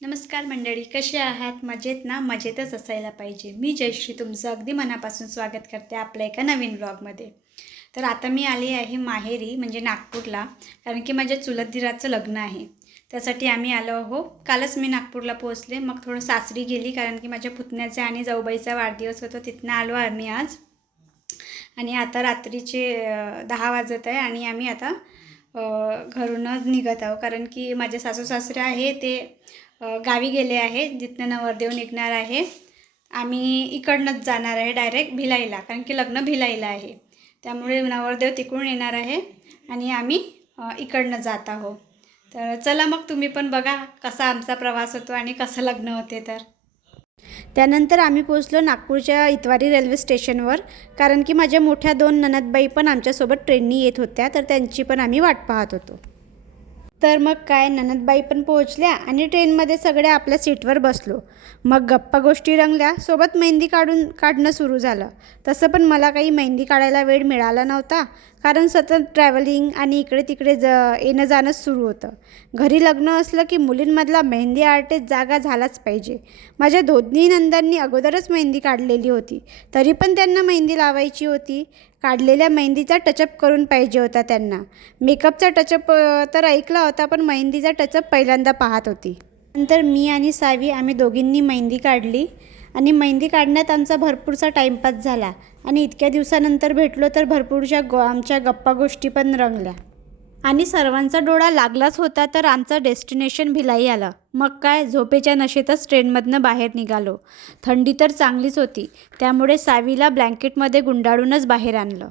नमस्कार मंडळी, कसे आहात? मजेत ना? मजेतच असायला पाहिजे. मी जयश्री तुमचं अगदी मनापासून स्वागत करते आपल्या एका नवीन ब्लॉगमध्ये. तर आता मी आली आहे माहेरी, म्हणजे नागपूरला, कारण की माझ्या चुलत दिराचं लग्न आहे. त्यासाठी आम्ही आलो आहो. कालच मी नागपूरला पोहोचले, मग थोडं सासरी गेली, कारण की माझ्या पुतण्याचा आणि जाऊबाईचा वाढदिवस होता. तिथनं आलो आम्ही आज. आणि आता रात्रीचे 10 वाजत आहे आणि आम्ही आता घरूनच निघत आहोत, कारण की माझे सासू सासरे आहे ते गावी गेले आहे, जिथनं नवरदेव निघणार आहे. आम्ही इकडनंच जाणार आहे डायरेक्ट भिलाईला, कारण की लग्न भिलाईला आहे. त्यामुळे नवरदेव तिकडून येणार आहे आणि आम्ही इकडनं जात आहोत. तर चला मग तुम्ही पण बघा कसा आमचा प्रवास होतो आणि कसं लग्न होते. तर त्यानंतर आम्ही पोहोचलो नागपूरच्या इतवारी रेल्वे स्टेशनवर, कारण की माझ्या मोठ्या 2 ननदबाई पण आमच्यासोबत ट्रेननी येत होत्या, तर त्यांची पण आम्ही वाट पाहत होतो. तर मग काय, ननदबाई पण पोहोचल्या आणि ट्रेनमध्ये सगळे आपल्या सीटवर बसलो. मग गप्पा गोष्टी रंगल्या, सोबत मेहंदी काढणं सुरू झालं. तसं पण मला काही मेहंदी काढायला वेळ मिळाला नव्हता, कारण सतत ट्रॅव्हलिंग आणि इकडे तिकडे येणं जाणंच सुरू होतं. घरी लग्न असलं की मुलींमधला मेहंदी आर्टिस्ट जागा झालाच पाहिजे. माझ्या दोन्ही नंदांनी अगोदरच मेहंदी काढलेली होती, तरी पण त्यांना मेहंदी लावायची होती. काढलेल्या मेहंदीचा टचअप करून पाहिजे होता त्यांना. मेकअपचा टचअप तर ऐकला होता, पण मेहंदीचा टचअप पहिल्यांदा पाहत होती. नंतर मी आणि सावी आम्ही दोघींनी मेहंदी काढली आणि मेहंदी काढण्यात आमचा भरपूरसा टाईमपास झाला आणि इतक्या दिवसानंतर भेटलो तर भरपूरशा आमच्या गप्पा गोष्टी पण रंगल्या. आणि सर्वांचा डोळा लागलाच होता तर आमचं डेस्टिनेशन भिलाई आलं. मग काय, झोपेच्या नशेतच ट्रेनमधनं बाहेर निघालो. थंडी तर चांगलीच होती, त्यामुळे सावीला ब्लँकेटमध्ये गुंडाळूनच बाहेर आणलं.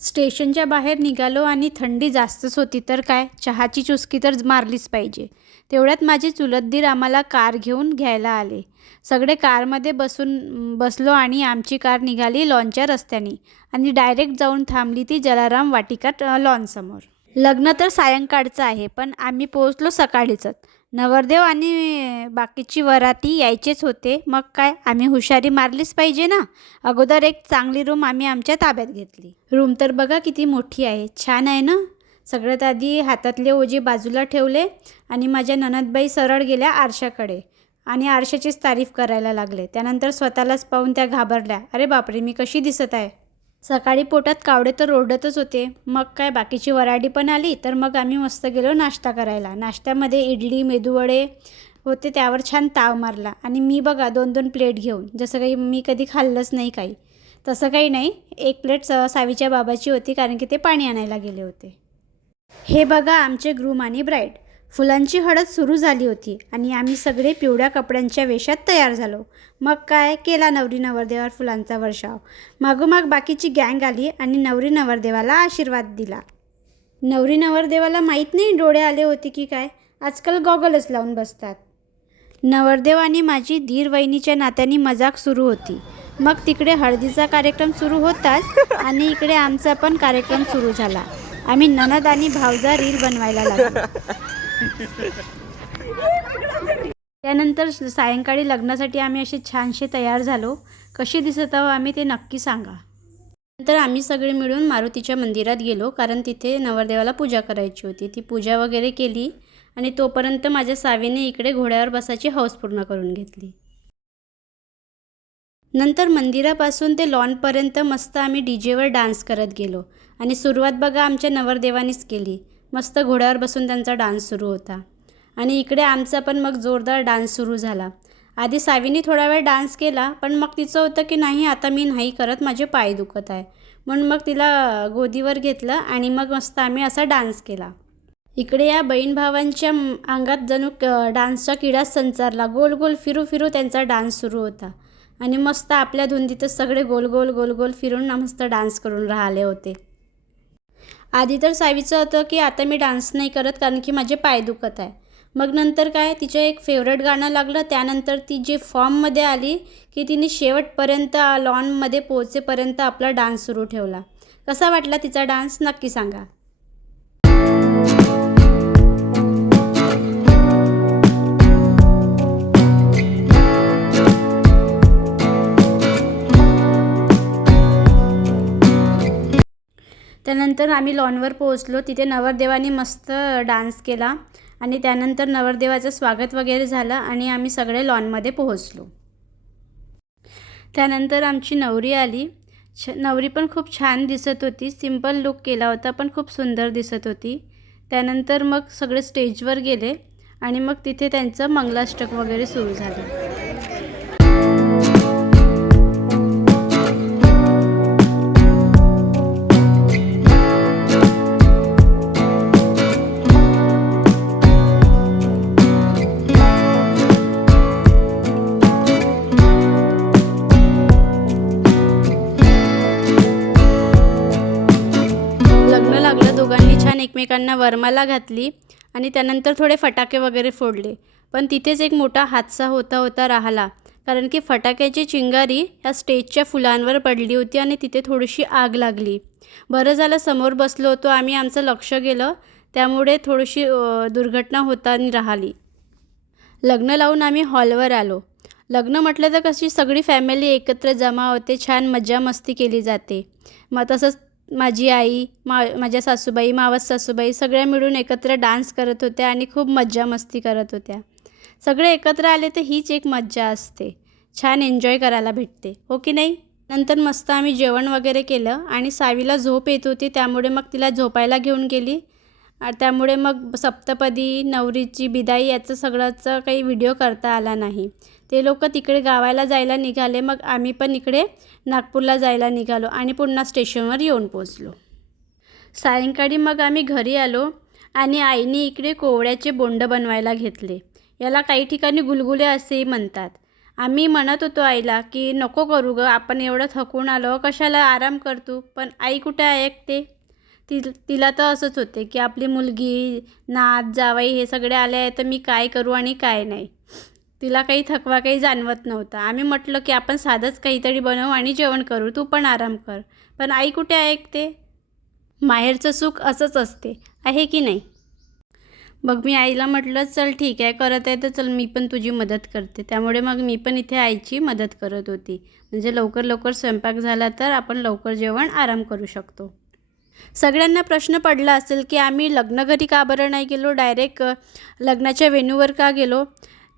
स्टेशनच्या बाहेर निघालो आणि थंडी जास्तच होती, तर काय, चहाची चुस्की तर मारलीच पाहिजे. तेवढ्यात माझे चुलत दीर आम्हाला कार घेऊन घ्यायला आले. सगळे कारमध्ये बसलो आणि आमची कार निघाली लॉनच्या रस्त्याने आणि डायरेक्ट जाऊन थांबली ती जलाराम वाटिका लॉनसमोर. लग्न तर सायंकाळचं आहे, पण आम्ही पोहोचलो सकाळीच. नवरदेव आणि बाकीची वराती यायचेच होते. मग काय, आम्ही हुशारी मारलीच पाहिजे ना. अगोदर एक चांगली रूम आम्ही आमच्या ताब्यात घेतली. रूम तर बघा किती मोठी आहे, छान आहे ना. सगळ्यात आधी हातातले ओझे बाजूला ठेवले आणि माझ्या ननदबाई सरळ गेल्या आरशाकडे आणि आरशाचीच तारीफ करायला लागले. त्यानंतर स्वतःलाच पाहून त्या घाबरल्या, अरे बापरे, मी कशी दिसत आहे. सकाळी पोटात कावडे तर ओरडतच होते. मग काय, बाकीची वराडी पण आली, तर मग आम्ही मस्त गेलो नाश्ता करायला. नाश्त्यामध्ये इडली मेदूवडे होते, त्यावर छान ताव मारला. आणि मी बघा 2-2 प्लेट घेऊन, जसं काही मी कधी खाल्लंच नाही काही. तसं काही नाही, 1 प्लेट सावीच्या बाबाची होती, कारण की ते पाणी आणायला गेले होते. हे बघा आमचे ग्रूम आणि ब्राईड. फुलांची हळद सुरू झाली होती आणि आम्ही सगळे पिवळ्या कपड्यांच्या वेशात तयार झालो. मग काय, केला नवरी नवरदेवावर फुलांचा वर्षाव. मागोमाग बाकीची गँग आली आणि नवरी नवरदेवाला आशीर्वाद दिला. नवरी नवरदेवाला माहीत नाही डोळे आले होते की काय, आजकाल गॉगलच लावून बसतात. नवरदेव आणि माझी दीर वहिनीच्या नात्याने मजाक सुरू होती. मग तिकडे हळदीचा कार्यक्रम सुरू होताच आणि इकडे आमचा पण कार्यक्रम सुरू झाला. आम्ही ननद आणि भावजा रील बनवायला लागलो. त्यानंतर सायंकाळी लग्नासाठी आम्ही असे छानसे तयार झालो. कशी दिसत आहो आम्ही ते नक्की सांगा. नंतर आम्ही सगळे मिळून मारुतीच्या मंदिरात गेलो, कारण तिथे नवरदेवाला पूजा करायची होती. ती पूजा वगैरे केली आणि तोपर्यंत माझ्या सावीने इकडे घोड्यावर बसायची हौस पूर्ण करून घेतली. नंतर मंदिरापासून ते लॉनपर्यंत मस्त आम्ही डीजेवर डान्स करत गेलो आणि सुरुवात बघा आमच्या नवरदेवानीच केली. मस्त घोड्यावर बसून त्यांचा डान्स सुरू होता आणि इकडे आमचा पण मग जोरदार डान्स सुरू झाला. आधी सावीने थोडा वेळ डान्स केला, पण मग तिचं होतं की नाही, आता मी नाही करत, माझे पाय दुखत आहे. म्हणून मग तिला गोदीवर घेतलं आणि मग मस्त आम्ही असा डान्स केला. इकडे या बहीण भावांच्या अंगात जणू डान्सचा किडाच संचारला. गोल गोल फिरू फिरू त्यांचा डान्स सुरू होता आणि मस्त आपल्या धुंदीतच सगळे गोल गोल गोल गोल फिरून मस्त डान्स करून राहिले होते. आधी तर सावीचं होतं की आता मी डान्स नाही करत, कारण की माझे पाय दुखत आहे. मग नंतर काय, तिचं एक फेवरेट गाणं लागलं. त्यानंतर ती जे फॉर्ममध्ये आली की तिने शेवटपर्यंत लॉनमध्ये पोहोचेपर्यंत आपला डान्स सुरू ठेवला. कसा वाटला तिचा डान्स नक्की सांगा. त्यानंतर आम्ही लॉनवर पोहोचलो. तिथे नवरदेवाने मस्त डान्स केला आणि त्यानंतर नवरदेवाचं स्वागत वगैरे झालं आणि आम्ही सगळे लॉनमध्ये पोहोचलो. त्यानंतर आमची नवरी आली. नवरी पण खूप छान दिसत होती. सिंपल लुक केला होता पण खूप सुंदर दिसत होती. त्यानंतर मग सगळे स्टेजवर गेले आणि मग तिथे त्यांचं मंगलाष्टक वगैरे सुरू झालं. लग्न लागलं. दोघांनी छान एकमेकांना वरमाला घातली आणि त्यानंतर थोडे फटाके वगैरे फोडले. पण तिथेच एक मोठा हादसा होता राहिला, कारण की फटाक्याची चिंगारी ह्या स्टेजच्या फुलांवर पडली होती आणि तिथे थोडीशी आग लागली. बरं झालं समोर बसलो होतो आम्ही, आमचं लक्ष गेलं, त्यामुळे थोडीशी दुर्घटना होताना राहिली. लग्न लावून आम्ही हॉलवर आलो. लग्न म्हटलं तर कशी सगळी फॅमिली एकत्र जमा होते, छान मज्जा मस्ती केली जाते. मग तसंच माझी आई, माझ्या सासूबाई, मावस सासूबाई सगळ्या मिळून एकत्र डान्स करत होत्या आणि खूप मज्जा मस्ती करत होत्या. सगळे एकत्र आले तर हीच एक मज्जा असते, छान एन्जॉय करायला भेटते, हो की नाही. नंतर मस्त आम्ही जेवण वगैरे केलं आणि सावीला झोप येत होती, त्यामुळे मग तिला झोपायला घेऊन गेली. त्यामुळे मग सप्तपदी, नवरीची बिदाई याचं सगळंचं काही व्हिडिओ करता आला नाही. ते लोक तिकडे गावाला जायला निघाले. मग आम्ही पण इकडे नागपूरला जायला निघालो आणि पुन्हा स्टेशनवर येऊन पोचलो. सायंकाळी मग आम्ही घरी आलो आणि आईने इकडे कोवळ्याचे बोंड बनवायला घेतले. याला काही ठिकाणी गुलगुले असेही म्हणतात. आम्ही म्हणत होतो आईला की नको करू गं, आपण एवढं थकून आलो, कशाला आराम करतो. पण आई कुठे ऐकते. तिला तर असंच होते की आपली मुलगी, नात, जावई हे सगळे आले आहे तर मी काय करू आणि काय नाही. तिला काही थकवा काही जाणवत नव्हता. आम्ही म्हटलं की आपण साधंच काहीतरी बनवू आणि जेवण करू, तू पण आराम कर. पण आई कुठे ऐकते. माहेरचं सुख असंच असते, आहे की नाही. मग मी आईला म्हटलं चल ठीक आहे, करत आहे तर चल मी पण तुझी मदत करते. त्यामुळे मग मी पण इथे आईची मदत करत होती. म्हणजे लवकर लवकर स्वयंपाक झाला तर आपण लवकर जेवण आराम करू शकतो. सगळ्यांना प्रश्न पडला असेल की आम्ही लग्नघरी का बरं नाही गेलो, डायरेक्ट लग्नाच्या वेन्यूवर का गेलो.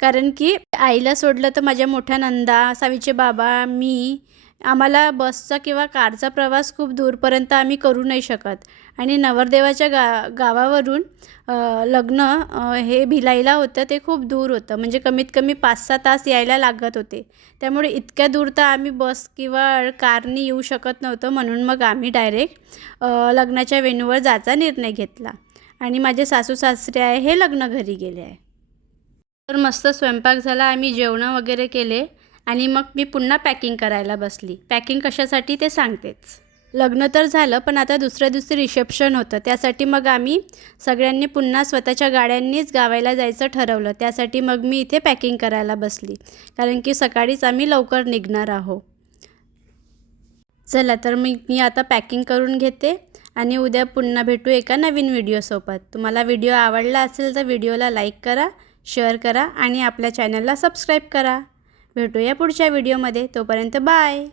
कारण की आईला सोडलं तर माझ्या मोठ्या नंदा, सावीचे बाबा, मी, आम्हाला बसचा किंवा कारचा प्रवास खूप दूरपर्यंत आम्ही करू नाही शकत. आणि नवरदेवाच्या गावावरून लग्न हे भिलाईला होतं, ते खूप दूर होतं. म्हणजे कमीत कमी 5-6 तास यायला लागत होते. त्यामुळे इतक्या दूर तर आम्ही बस किंवा कारने येऊ शकत नव्हतं. म्हणून मग आम्ही डायरेक्ट लग्नाच्या वेन्यूवर जायचा निर्णय घेतला आणि माझे सासू सासरे आहे हे लग्न घरी गेले आहे. तर मस्त स्वयंपाक झाला, आम्ही जेवणं वगैरे केले आणि मग मी पुन्हा पॅकिंग करायला बसली. पॅकिंग कशासाठी ते सांगतेच. लग्न तर झालं पण आता दुसऱ्या दिवशी रिसेप्शन होतं. त्यासाठी मग आम्ही सगळ्यांनी पुन्हा स्वतःच्या गाड्यांनीच गावाला जायचं ठरवलं. त्यासाठी मग मी इथे पॅकिंग करायला बसली, कारण की सकाळीच आम्ही लवकर निघणार आहोत. चला तर मी आता पॅकिंग करून घेते आणि उद्या पुन्हा भेटू एका नवीन व्हिडिओसोबत. तुम्हाला व्हिडिओ आवडला असेल तर व्हिडिओला लाईक करा, शेअर करा आणि आपल्या चॅनलला सबस्क्राईब करा. भेटूया पुढच्या व्हिडिओमध्ये. तोपर्यंत बाय.